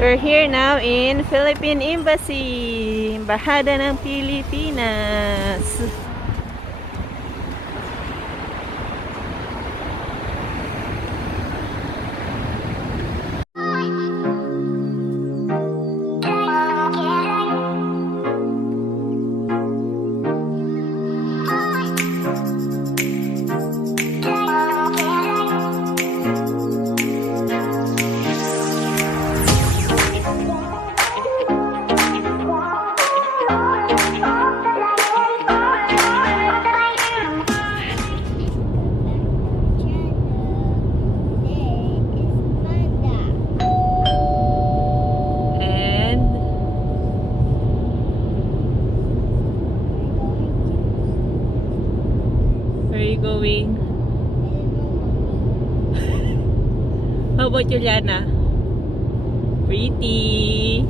We're here now in Philippine Embassy, Embahada ng Pilipinas. Going. How about Juliana? Pretty.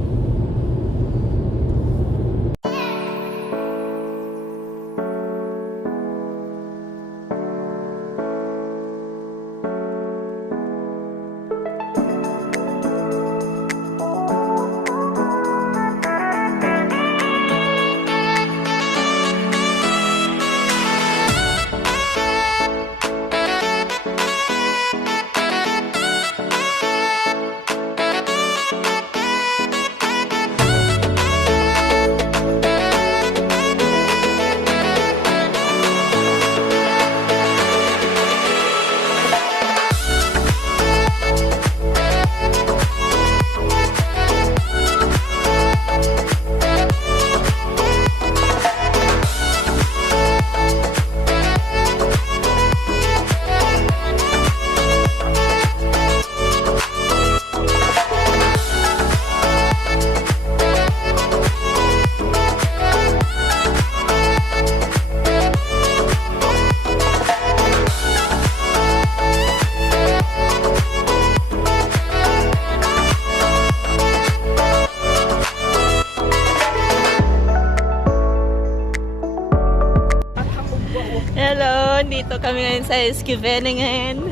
Hello, dito kami ngayon sa Scheveningen.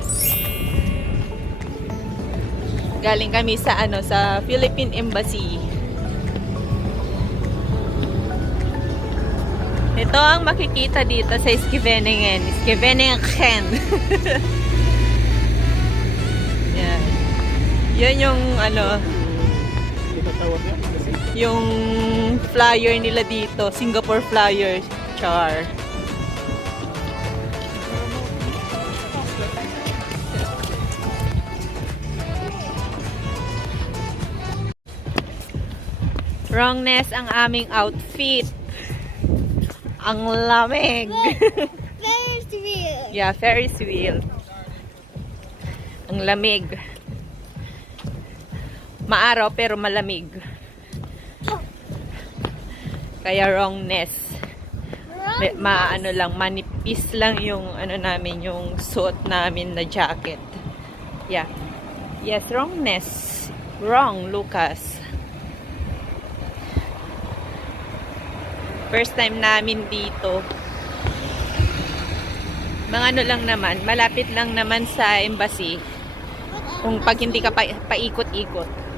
Galing kami sa sa Philippine Embassy. Ito ang makikita dito sa Scheveningen. Scheveningen. Yan. Yan yung yung flyer nila dito, Singapore flyer, char. Wrongness ang aming outfit. Ang lamig. Ferris wheel. Yeah, Ferris wheel. Ang lamig. Maaraw pero malamig. Kaya wrongness. Lang, manipis lang yung namin, yung suot namin na jacket. Yeah. Yes, wrongness. Wrong, Lucas. First time namin dito. Mga lang naman, malapit lang naman sa embassy. Kung pag hindi ka paikot-ikot.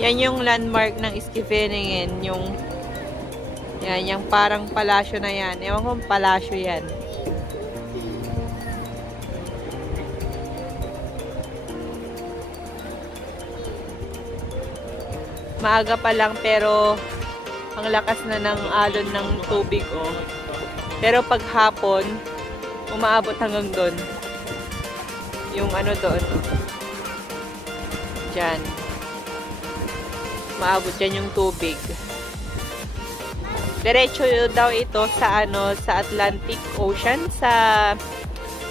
Yan yung landmark ng Scheveningen. Yung parang palasyo na yan. Ewan kong palasyo yan. Maaga pa lang pero ang lakas na ng alon ng tubig, oh. Pero pag hapon, umaabot hanggang doon. Yung ano doon. Diyan. Maabot dyan yung tubig. Diretso daw ito sa sa Atlantic Ocean sa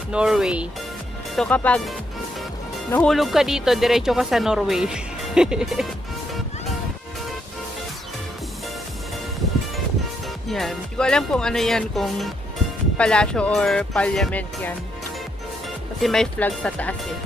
Norway. So kapag nahulog ka dito, diretso ka sa Norway. Yan. Hindi ko alam kung ano yan, kung palasyo or parliament yan. Kasi may flag sa taas eh.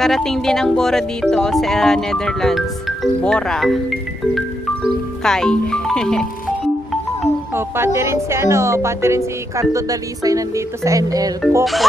Nakarating din ang Bora dito sa Netherlands. Bora. Kai. Oh, pati rin si Cardo Dalisay nandito sa NL. Coco.